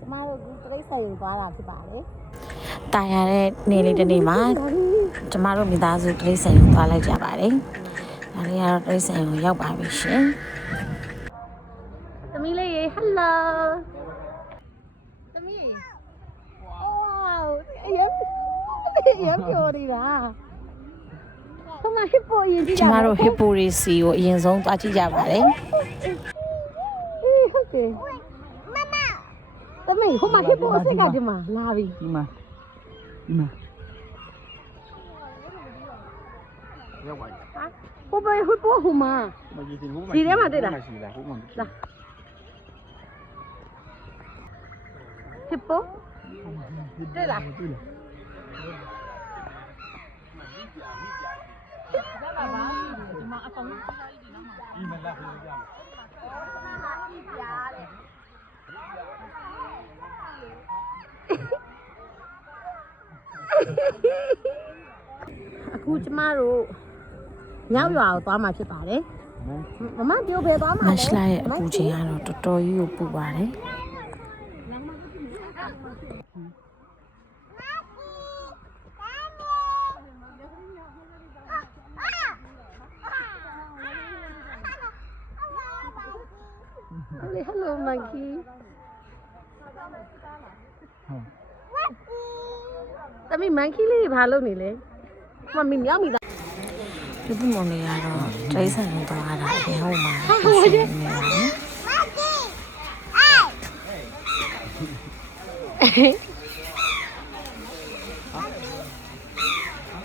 ကျမတို့ဒီတိရစ္ဆာန်ယူသွားတာဖြစ်ပါလေ တာယာတဲ့နေလေးတစ်နေ့မှာကျမတို့မိသားစုတိရစ္ဆာန်ယူသွားလိုက်ကြပါတယ်ဒါလေးကတော့တိရစ္ဆာန်ယူရောက်ပါပြီရှင်သမီးလေးရေဟယ်လိုသမီးဝေါအရင်ပြောနေတာခမဟစ်ပိုရင်ကြည့်ကြပါကျမတို့ဟစ်ပိုရီစီကိုအရင်ဆုံးသွားကြည့်ကြပါတယ်ဟုတ်ကဲ့သမီးဟိုမှာဟစ်ပိုအစ်ကဒီမှာလာပြီဒီမှာရောက်ပါပြီဟိုဘယ်ဟစ်ပိုဟိုမှာဒီထဲမှာတွေ့လားလာဟစ်ပိုတွေ့လားအခုကျမတို့ညောက်ရွာကိုသွားမှာဖြစ်ပါတယ်မမပြောဘယ်သွားမှာလဲမရှလာရဲ့အပူချိန်ကတော့တော်တော်ကြီးကိုပူပါတယ်Hello monkey သမီး monkey လေးဘာလုပ်နေလဲမမီမြောက်မိသားဒီဘုံမောင်လေးကတော့ဒိုင်းဆန်ကိုသွားတာအရင်ဟိုမှာ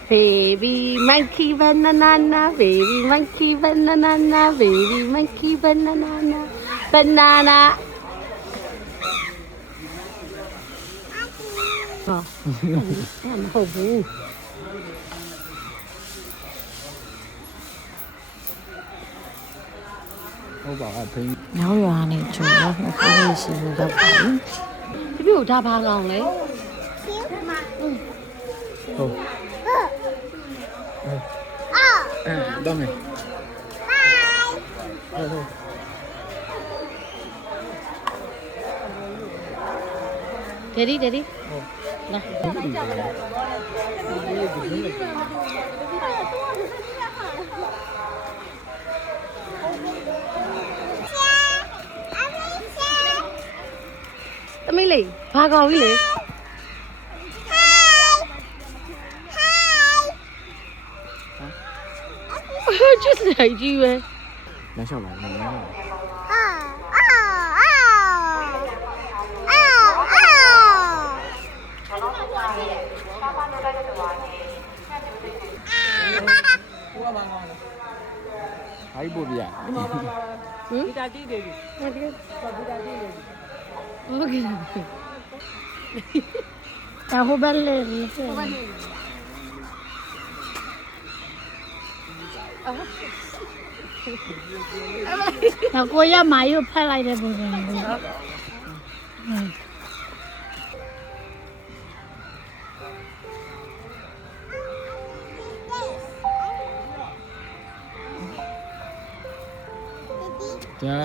Baby monkey banana baby monkey banana baby monkey banana banana ဟောမဟုတ်ဘူးဟုတ်ပါအဖေညောင်းရွာနေကျိုးတော့နှစ်ခါလေးရှိလို့ရောက်ပါပြီဒီပြိုဒါဘာကောင်လဲဟုတ်တော့မယ်Daddy လာသမီးလေးဘာကောင်ကြီးလဲ就是海鸡呗。来上来，来。还一波比啊？嗯？比他低点。我这个比他低点。我给他。然后办了，你是。နောက်ကိုရမာယူဖတ်လိုက်တဲ့ပုံစံမျိုးကြာ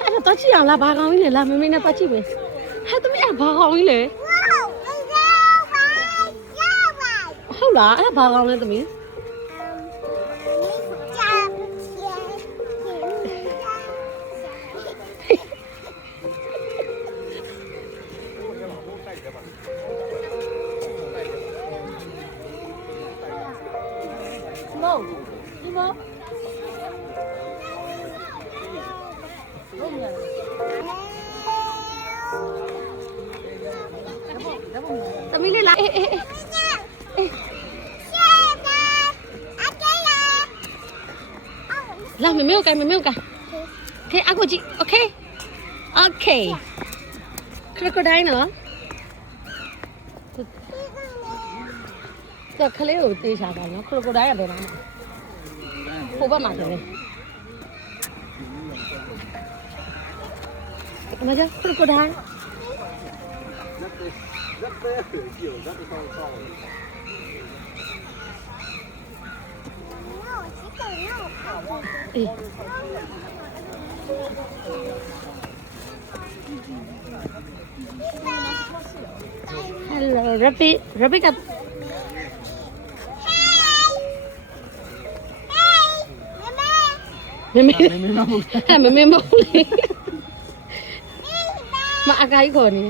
အဲ့တော့ကြည့်အောင်လားဘာကောင်ကြီးလဲလာမမေနဲ့ပတ်ကြည့်ပဲဟဲ့သမီးကဘာကောင်ကြီးလဲဟုတ်လားအဲ့ဒါဘာကောင်လဲသမီးသမီးလေးလာအေးလာမမေကိုမမေကိုโอเคအခုကြည့်โอเคခရကိုဒိုင်းနော်တော့ခလေးကိုတေးချတာနော်ခရကိုဒိုင်းကဘယ်မှာဟိုဘက်မှာတယ်မကြခရကိုဒိုင်းအေး Hello, rabbit. Rabbit ကမမေမမေမဟုတ်လေမအကိုက်ခေါ်နေ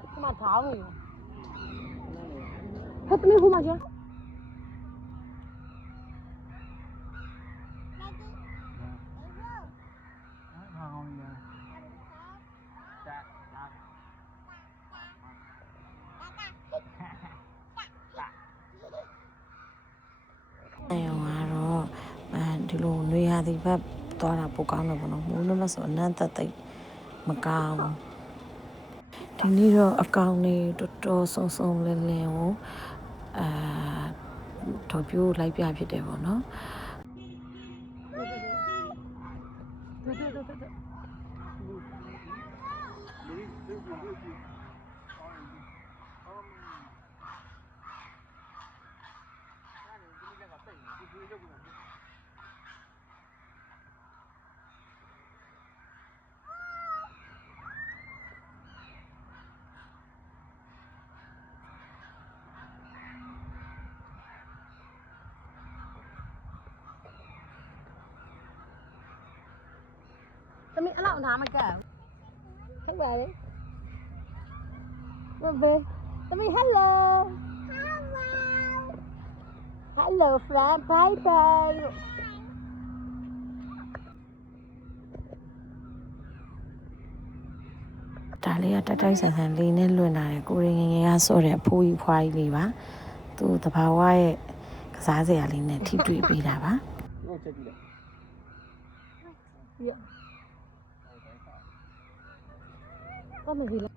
ဒီမှာထောင်းနေဟဲ့တမီးဟိုမှာကျအဲ့ရောကတော့ဒီလိုနေရာဒီဘက်သွားတာပိုကောင်းတယ်ပေါ့နော်မိုးနှမဆိုအနမ်းသက်သိမကောင်းဒီနေ့တော့အကောင်နေတော်တော်ဆုံဆုံလဲလဲကိုတော်ပြိုးလိုက်ပြဖြစ်တယ်ပေါ့နော်တမီးအဲ့လောက်နားမကပ်ဟဲ့ပါလေဘယ်တမီး hello hello friend bye bye ဒါလေးကတက်တိုက်ဆန်ဆန်လေးနဲ့လွင်လာတယ်ကိုရင်ငယ်ငယ်ကဆော့တဲ့အဖိုးကြီးဖွားကြီးလေးပါသူတဘာဝရဲ့ကစားစရာလေးနဲ့ထိတွေ့ပေးတာပါဟုတ်ချက်ကြည့်လိုက်ဘာမကြီးလဲ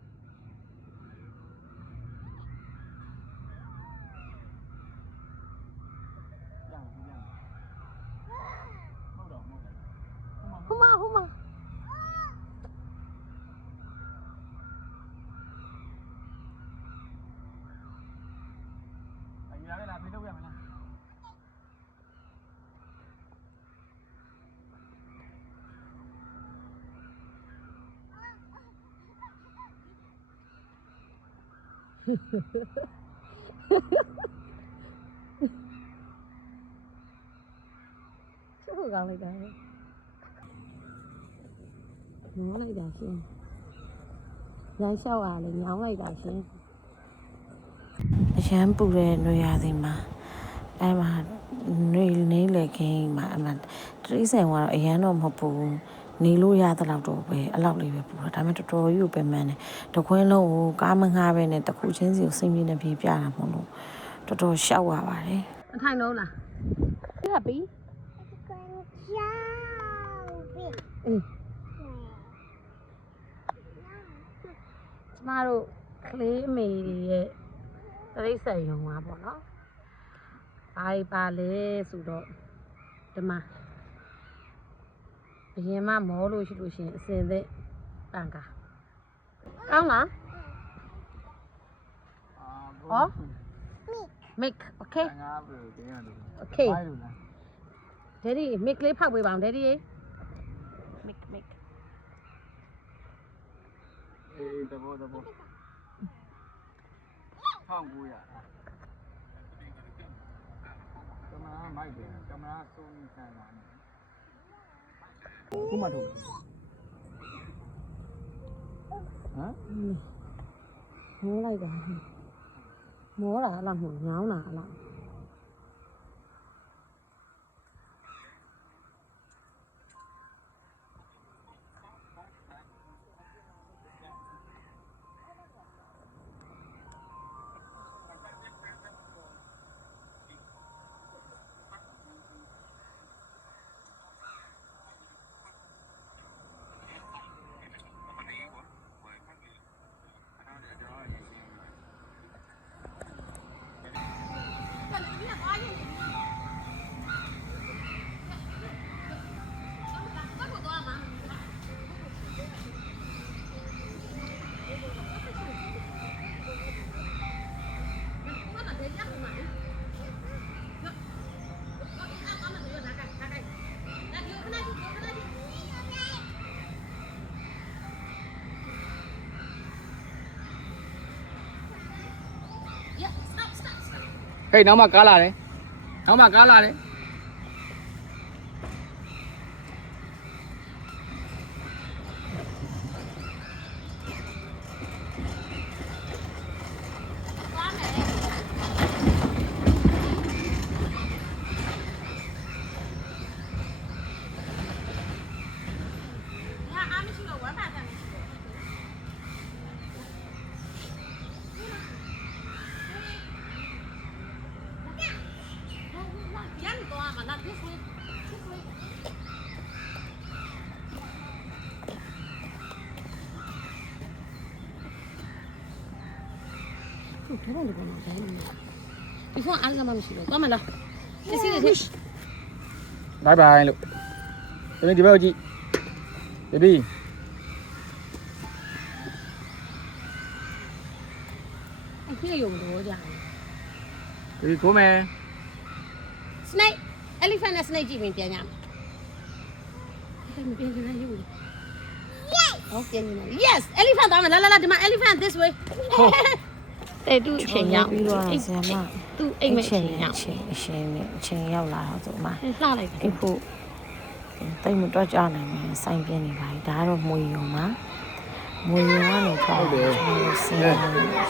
ဟိုမလာပဲလားပြေးလို့ရမလားချစ်ဖို့ကောင်းလိုက်တာငေါလိုက်တာရှင်ရိုင်းလျှောက်အားလေညောင်းလိုက်တာရှင်အရန်ပူတဲ့နွေရာသီမှာအဲ့မှာနွေနေလေခင်းမှာအမှတရိစံကတော့အရန်တော့မပူနေလို့ရတဲ့လောက်တော့ပဲအဲ့လောက်လေးပဲပူတာဒါပေမဲ့တော်တော်ကြီးကိုပဲမှန်းတယ်တခွင်းလုံးကိုကားမငှားပဲနဲ့တစ်ခုချင်းစီကိုစိမ့်ပြင်းနေပြေးပြတာမဟုတ်လို့တော်တော်ရှောက်ရပါတယ်အထိုင်လုံးလားပြပြီအေးကျမတို့ကလေးအမေရဲ့တရိတ်ဆန်ရုံပါပေါ့နော်ဘာပါလဲဆိုတော့ဒီမှာအရင်မှမောလို့ရှိလို့ရှိရင်အစင်သက်တန်ကာကောင်းလားဟောmake okay ငါပဲတင်းရတယ် okay ဘာလို့လဲ daddy make လေးဖောက်ပေးပါအောင် daddy make အေးတဘော1900ကမ္ဘာမိုက်တယ်ကမ္ဘာဆုံးနေဆိုင်ပါနဲ့ခုမှထုတ်ဟမ်မောလိုက်တာမောတာအလားမဟုတ်ညောင်းတာအလား ဟေးနောက်မှကားလာတယ်နောက်မှကားလာတယ်ဘယ်လိုလဲဘာလဲဒီဖုန်းအားလုံးမရှိတော့သွားမလားစစ်စစ်စစ် ဘိုင်ဘိုင်လို့ဒီဘက်ကိုကြည့်ဘေဘီ အခုရုံတော့ကြာ ဘေဘီကိုမယ် snake elephant နဲ့ snake ကြည့်ရင်ပြန်ရမယ်အဲ့မပြန်ကြနိုင်ဘူးဟုတ်ပြန်နေ yes elephant သွားမယ်လာဒီမှာ elephant this way တဲ့သူအချိန်ရောက် ပြီးတော့ဆရာမ သူအိမ်မအချိန်ရောက် အချိန်ရောက်လာတော့သူမ လှလိုက်တယ် အိပ်ဖို့တိတ်မတွက်ကြနိုင်ဘူးစိုင်းပြင်းနေပါပြီဒါကတော့မွေယုံပါမွေယုံကနေထွက်တယ်ဆင်း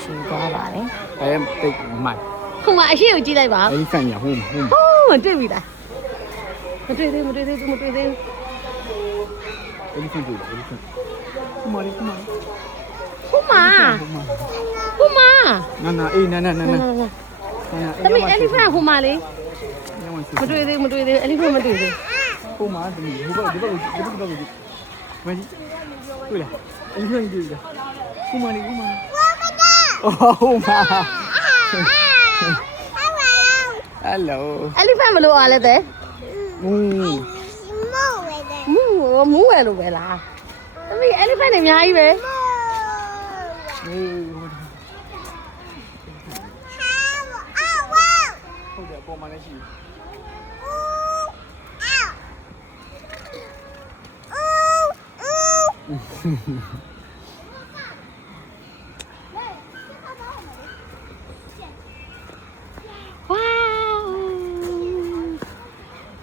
ရှိသွားပါတယ် အဲတိတ်မိုက် ခုမှအရှိကိုကြည့်လိုက်ပါ အဲဒီဆိုင်ရဟိုး ဟိုးတွေ့ပြီလားမတွေ့သေး အဲဒီဆိုင်ကြည့်အဲဒီဆိုင်ခုမလေး ခုမှ နာအေးနာသမီး elephant ဟိုမှလေမတွေ့သေး elephant မတွေ့သေး ဟိုမှာတမီးဟိုဘက်ဒီဘက်ကိုမကြီးတွေ့လားအဲဒီဆိုင်ကြည့်လားခုမလေးအော်ဟိုမှာ Hello elephant မလို့အားလဲတဲ့ မူ မူးရလို့ပဲလားသမီး elephant တွေအများကြီးပဲ ဟုတ်တယ်အပေါ်မှာလည်းရှိ ဝါ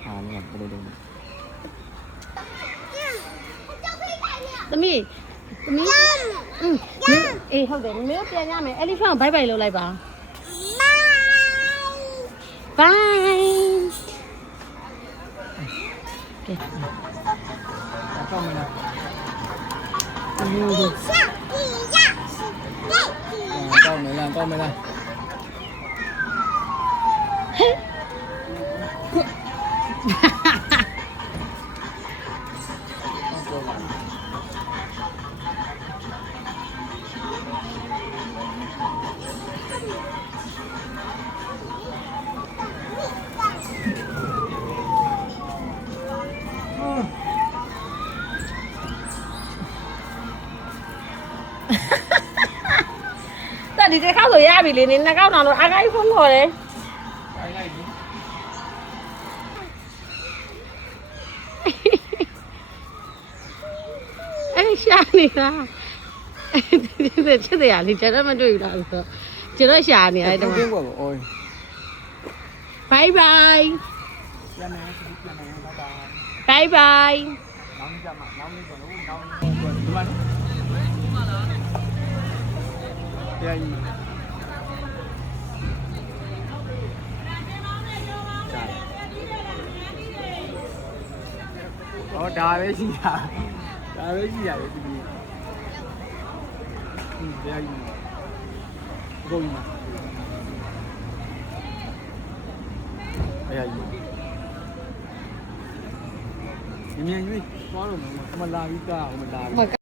ဟာနေဘယ်လိုလုပ်လဲ သမီးအေးဟုတ်တယ်မင်းပြန်ရမယ် elephant ကို bye bye လုပ်လိုက်ပါ bye ကောင်းမလား ကောင်းမလား 但你这靠手压比哩，你那高档的阿该疯狂嘞。哎，吓你啦！这呀，你真他妈对了，真的吓你来的吗？ ပြင်းကွာအိုး 拜拜， ပြန်မယ်ပြန်မယ်ဘာသာ 拜拜。 နောက်ကြမှာနောက်နေ့ကတော့နောက်နေ့ဒီမှာတရားကြီးဟောဒါပဲရှိတာဒါပဲရှိရတယ်ဒီနေ့တရားကြီးဘုံမှာအဲ့ရကြီးမြန်မြန်ကြီးသွားလို့မလာပြီးကားမလာ မက